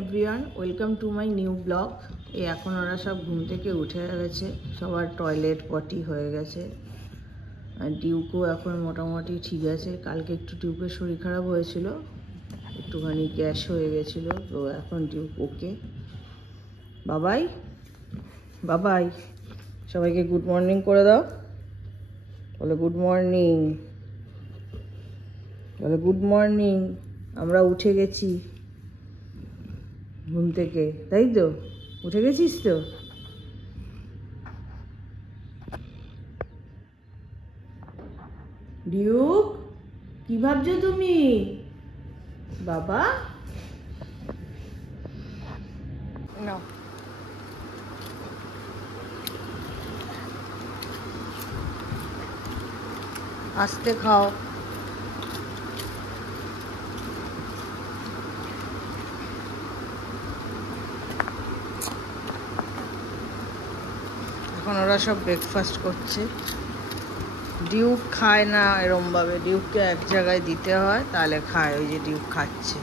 Everyone, welcome to my new blog. এখন ওরা সব ঘুম থেকে উঠে গেছে, সবার টয়লেট পটি হয়ে গেছে। আর ডিউকও এখন মোটামুটি ঠিক আছে। কালকে একটু ডিউকের শরীর খারাপ হয়েছিল, একটুখানি গ্যাস হয়ে গেছিলো, তো এখন ডিউক ওকে। বাবাই বাবাই সবাইকে গুড মর্নিং করে দাও, বলে গুড মর্নিং, বলে গুড মর্নিং। আমরা উঠে গেছি ঘুম থেকে, তাই তো? উঠে গেছিস তো? ডিউক, কি ভাবছো তুমি বাবা? না, আস্তে খাও। এখন ওরা সব ব্রেকফাস্ট করছে। ডিউক খায় না এরমভাবে, ডিউককে এক জায়গায় দিতে হয় তাহলে খায়। ওই যে ডিউক খাচ্ছে।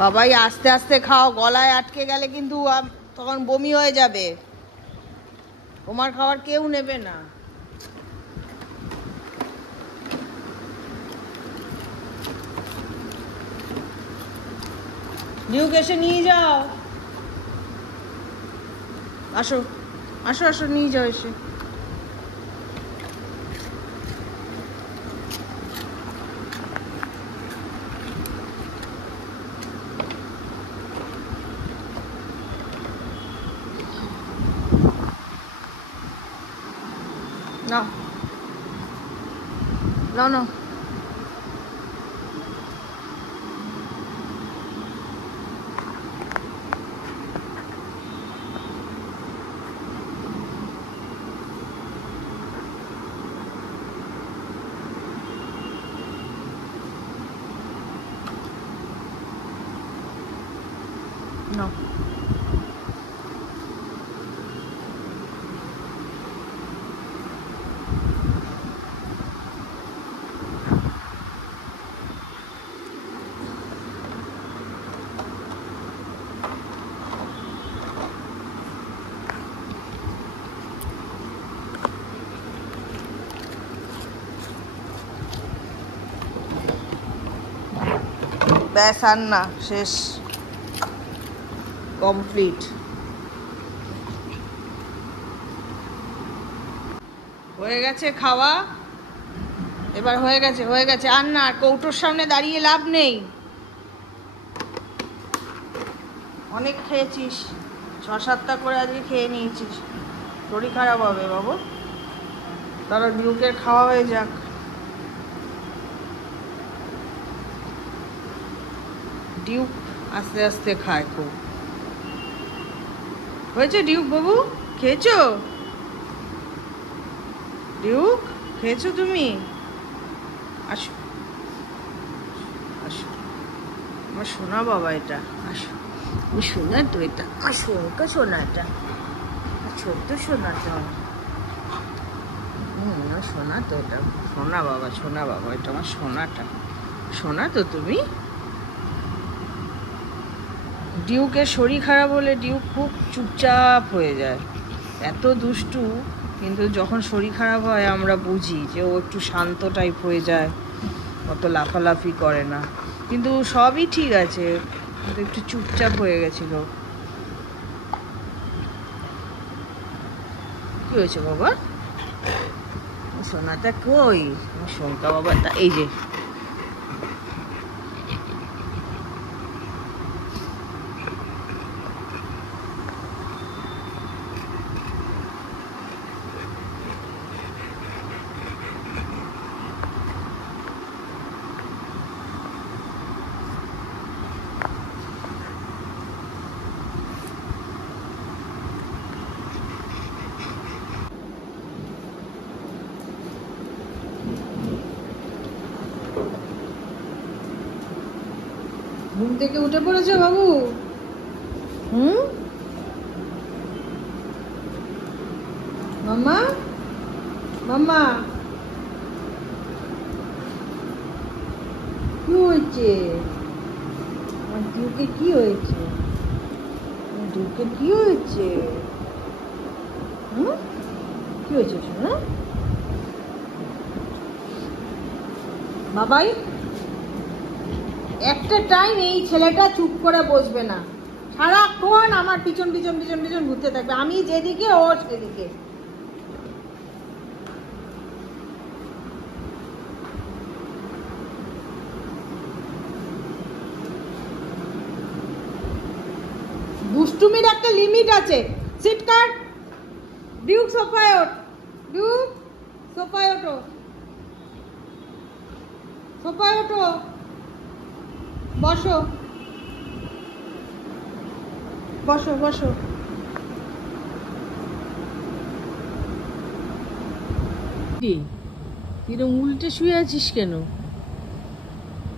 বাবাই আস্তে আস্তে খাও, গলায় আটকে গেলে কিন্তু তখন বমি হয়ে যাবে। তোমার খাবার কেউ নেবে না। ডিউক এসে নিয়ে যাও, আসো আসো আসো, নিয়ে যাও এসে। না না না, না। ব্যাস, আর না, শেষ, কমপ্লিট। হয়ে গেছে খাওয়া, এবার হয়ে গেছে হয়ে গেছে। আর না, কৌটোর সামনে দাঁড়িয়ে লাভ নেই, অনেক খেয়েছিস, 6-7টা করে আজকে খেয়ে নিয়েছিস, শরীর খারাপ হবে বাবু। তারা ডিউকের খাওয়া হয়ে যাক। ডিউক আস্তে আস্তে খায় খুব। হয়েছে ডিউক বাবু? খেয়েছো ডিউক? খেয়েছো তুমি? আসো আসো, আমার সোনা বাবা, এটা আসো। সোনা তো এটা, আমার সোনকা সোনা, এটা ছোট্ট সোনাটা। সোনা তো এটা, সোনা বাবা, সোনা বাবা, এটা আমার সোনাটা। সোনা তো তুমি। ডিউকের শরীর খারাপ হলে ডিউক খুব চুপচাপ হয়ে যায়, এত দুষ্টু, কিন্তু যখন শরীর খারাপ হয় আমরা বুঝি যে ও একটু শান্ত টাইপ হয়ে যায়, অত লাফালাফি করে না, কিন্তু সবই ঠিক আছে, কিন্তু একটু চুপচাপ হয়ে গেছিল। কি হয়েছে বাবা? সোনাটা কই? আমার শঙ্কা বাবাটা এই যে। ঘুম থেকে উঠে পড়েছে বাবু? মাম্মা মাম্মা কি হয়েছে? আমার ডিউকে কি হয়েছে? আমার ডিউকে কি হয়েছে? কি হয়েছে শোনা? বাবাই একটা টাইম এই ছেলেটা চুপ করে বসবে না, সারাক্ষণ আমার পিছন পিছন পিছন পিছন ঘুরতে থাকবে, আমি যেদিকে ও সেদিকে। দুষ্টুমির একটা লিমিট আছে। সিট কাট, ডিউক সোফায় ওঠ, ডিউক সোফায় ওঠো, সোফায় ওঠো, বসো বসো বসো। এরকম উল্টে শুয়ে আছিস কেন?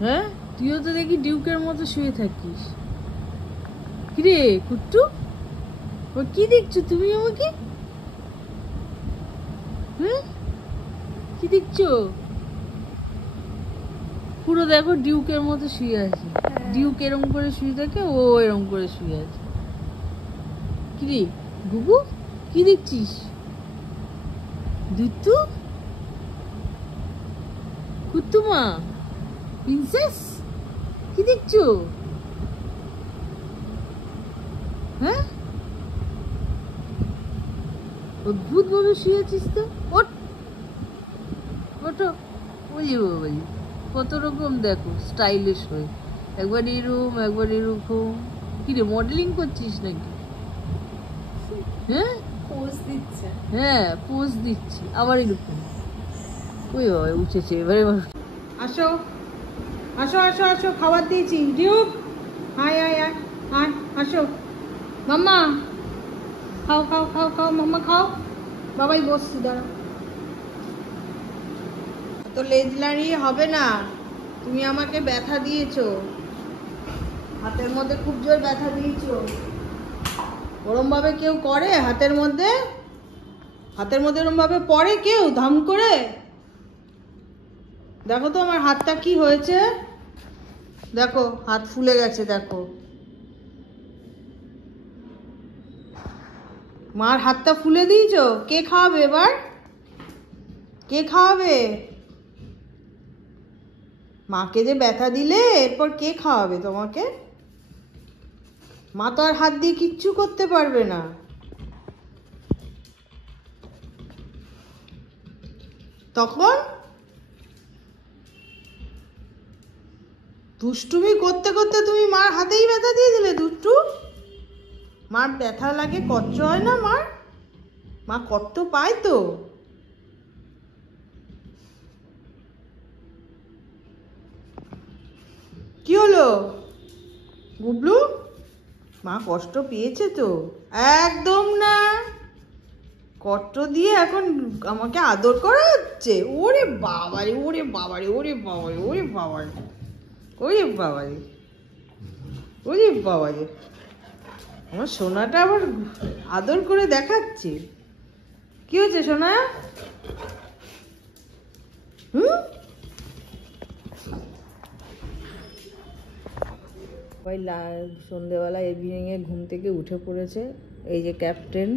হ্যাঁ, তুইও তো দেখি ডিউকের মতো শুয়ে থাকিস। কিরে কুট্টু, ও কি দেখছো তুমি আমাকে? হ্যাঁ, কি দেখছো? পুরো দেখো ডিউকের মতো শুয়ে আছে। ডিউক এরম করে শুয়ে থাকে, ও এরম করে শুয়ে আছে। কিরে গুবু, কি দেখছিস? দুত্তু, কুত্তুমা, প্রিন্সেস, কি দেখছো? হ্যাঁ, অদ্ভুত ভাবে শুয়ে আছিস তো। ওঠ, ওঠো। ওই বাবা, কত রকম দেখো স্টাইলিশ হয়ে, একবার এরকম একবার এরকম। কিরে মডেলিং করছিস নাকি? হ্যাঁ, পোজ দিচ্ছে। হ্যাঁ, পোজ দিচ্ছি, আবার এরকম। ওই বাবা উঠেছে এবারে। আসো আসো আসো আসো, খাবার দিয়েছি। ডিউক আয় আয় আয় আয়, আসো মাম্মা, খাও খাও খাও খাও মাম্মা খাও। বাবাই বসছি, দাঁড়াও। তো লেজ নাড়িয়ে হবে না, তুমি আমাকে ব্যথা দিয়েছো, হাতের মধ্যে খুব জোর ব্যথা দিয়েছো। ওরম ভাবে কেউ করে হাতের মধ্যে? হাতের মধ্যে ওরম ভাবে পড়ে কেউ ধাম করে? দেখো তো আমার হাতটা কি হয়েছে, দেখো হাত ফুলে গেছে, দেখো মার হাতটা ফুলে দিয়েছো। কে খাওয়াবে এবার? কে খাওয়াবে? মাকে যে ব্যথা দিলে এরপর কে খাওয়াবে তোমাকে? মা তো আর হাত দিয়ে কিচ্ছু করতে পারবে না। তখন দুষ্টুমি করতে করতে তুমি মার হাতেই ব্যথা দিয়ে দিলে। দুষ্টু, মার ব্যথা লাগে, কষ্ট হয় না মার? মা কষ্ট পায় তো। কি হলো গুবলু, মা কষ্ট পেয়েছে তো? একদম না, কষ্ট দিয়ে এখন আমাকে আদর করা হচ্ছে। ওরে বাবারে, ওরে বাবারে, ওরে বাবারে, ওরে বাবারে, ওরে বাবারে, ওরে বাবারে, আমার সোনাটা আবার আদর করে দেখাচ্ছে। কি হয়েছে সোনা? ওই সন্ধেবেলা ইভিনিংয়ে ঘুম থেকে উঠে পড়েছে। এই যে ক্যাপ্টেন,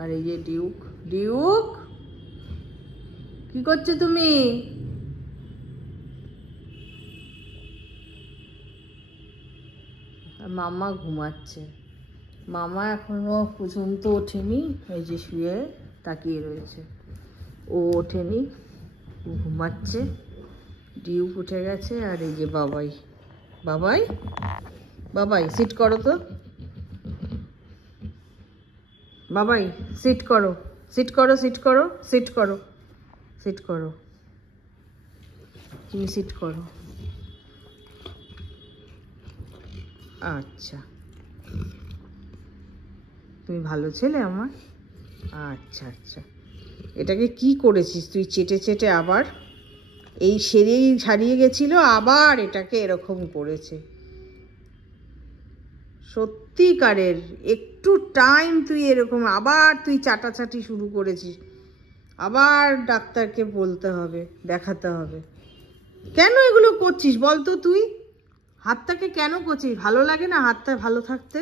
আর এই যে ডিউক। ডিউক, কি করছো তুমি? আর মামা ঘুমাচ্ছে। মামা এখনো পর্যন্ত ওঠেনি, এই যে শুয়ে তাকিয়ে রয়েছে। ও ওঠেনি, ও ঘুমাচ্ছে। ডিউক উঠে গেছে, আর এই যে বাবাই। বাবাই, বাবাই সিট করো তো। বাবাই সিট করো, সিট করো, সিট করো, সিট করো, সিট করো, তুমি সিট করো। আচ্ছা, তুমি ভালো ছেলে আমার। আচ্ছা আচ্ছা, এটাকে কি করেছিস তুই? চেটে চেটে আবার এই সেরেই ছাড়িয়ে গেছিল, আবার এটাকে এরকম করেছে। সত্যিকারের একটু টাইম তুই এরকম আবার তুই চাটাচাটি শুরু করেছিস, আবার ডাক্তারকে বলতে হবে, দেখাতে হবে। কেন এগুলো করছিস বল তো? তুই হাতটাকে কেন করছিস? ভালো লাগে না হাতটা ভালো থাকতে?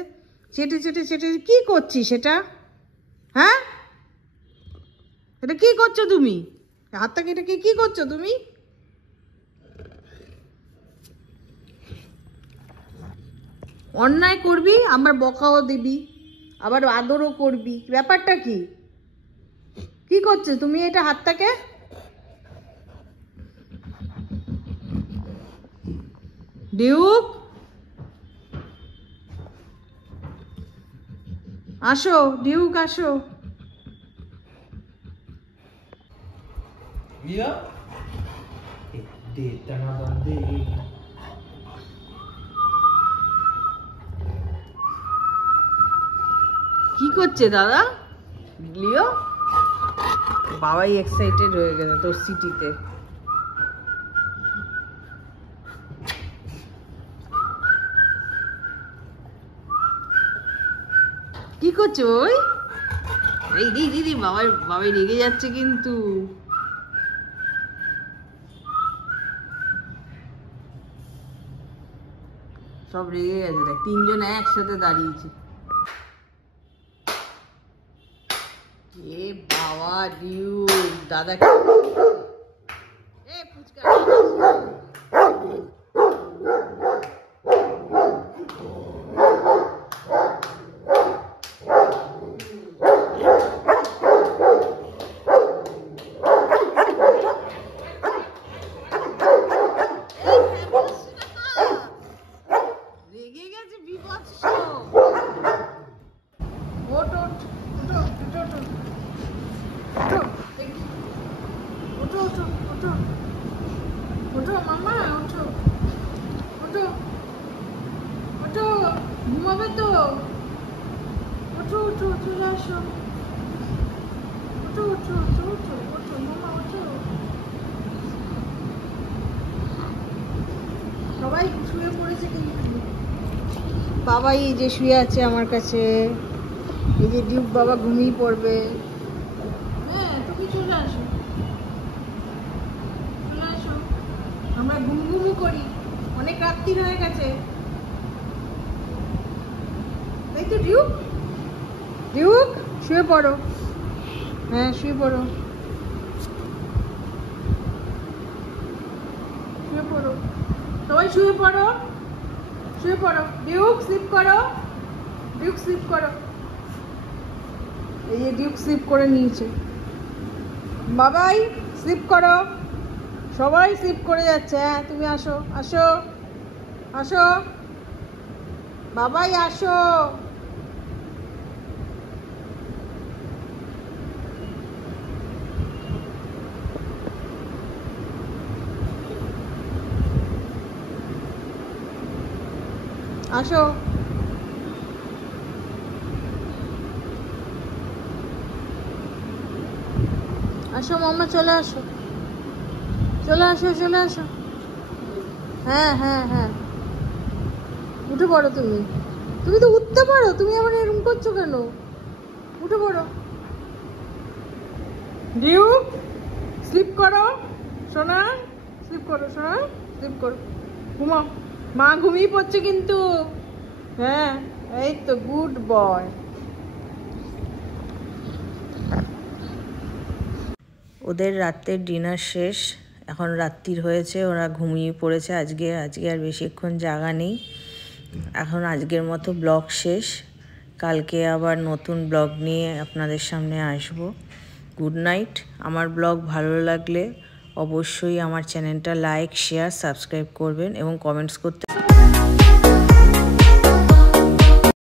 চেটে চেটে চেটে কি করছিস সেটা? হ্যাঁ, এটা কি করছো তুমি? হাতটাকে এটাকে কি করছো তুমি? অন্যায় করবি, আবার বকাও দিবি, আবার আদরও করবি, ব্যাপারটা কি? কি করছো তুমি এটা হাতটাকে? ডিউক, আসো ডিউক, আসো। কি করছে দাদা? লিও বাবাই এক্সাইটেড হয়ে গেছে তোর সিটিতে। কি করছে ওই? এই দিদি বাবাই রেগে যাচ্ছে কিন্তু। সব রেগে গেছে, দেখ তিনজন একসাথে দাঁড়িয়েছে। এ বাবা ডিউ দাদা, এ ফুচকা রেগে গেছে বিভৎস। ওঠ ওঠ ওঠো ওঠো ওঠো ওঠো মামা, ওঠো ওঠো ওঠো, ঘুমাবে তো? ওঠো ওঠো, চলে আসো, ওঠো ওঠো ওঠো ওঠো ওঠো মামা, ওঠো। সবাই শুয়ে পড়েছে কিন্তু বাবা এই যে শুয়ে আছে আমার কাছে। এই যে ডিউক বাবা ঘুমিয়ে পড়বে। হ্যাঁ তুমি চলে আসো, চলে আসো, আমরা ঘুমঘুমু করি, অনেক রাত্রি হয়ে গেছে, তাই তো ডিউক? ডিউক শুয়ে পড়ো, হ্যাঁ শুয়ে পড়ো, শুয়ে পড়ো, সবাই শুয়ে পড়ো, শুয়ে পড়ো। ডিউক স্লিপ করো, ডিউক স্লিপ করো। এই যে ডিউক স্লিপ করে নিয়েছে। বাবাই স্লিপ করো, সবাই স্লিপ করে যাচ্ছে। হ্যাঁ তুমি আসো, আসো আসো বাবাই আসো। আসো, আসো মামা, চলে আসো, চলে আসো, চলে আসো। হ্যাঁ হ্যাঁ হ্যাঁ, উঠে পড়ো তুমি, তুমি তো উঠতে পারো, তুমি আবার এরকম করছো কেন? উঠে পড়ো। ডিউ স্লিপ করো সোনা, স্লিপ করো সোনা, স্লিপ করো, ঘুমাও। মা ঘুমিয়ে পড়ছে কিন্তু। হ্যাঁ এই তো গুড বয়। ওদের রাতের ডিনার শেষ, এখন রাত্রির হয়েছে, ওরা ঘুমিয়ে পড়েছে। আজকে আর বেশিক্ষণ জাগা নেই। এখন আজকের মতো ব্লগ শেষ, কালকে আবার নতুন ব্লগ নিয়ে আপনাদের সামনে আসব। Good night. আমার ব্লগ ভালো লাগলে অবশ্যই আমার চ্যানেলটা লাইক, শেয়ার, সাবস্ক্রাইব করবেন এবং কমেন্টস করতে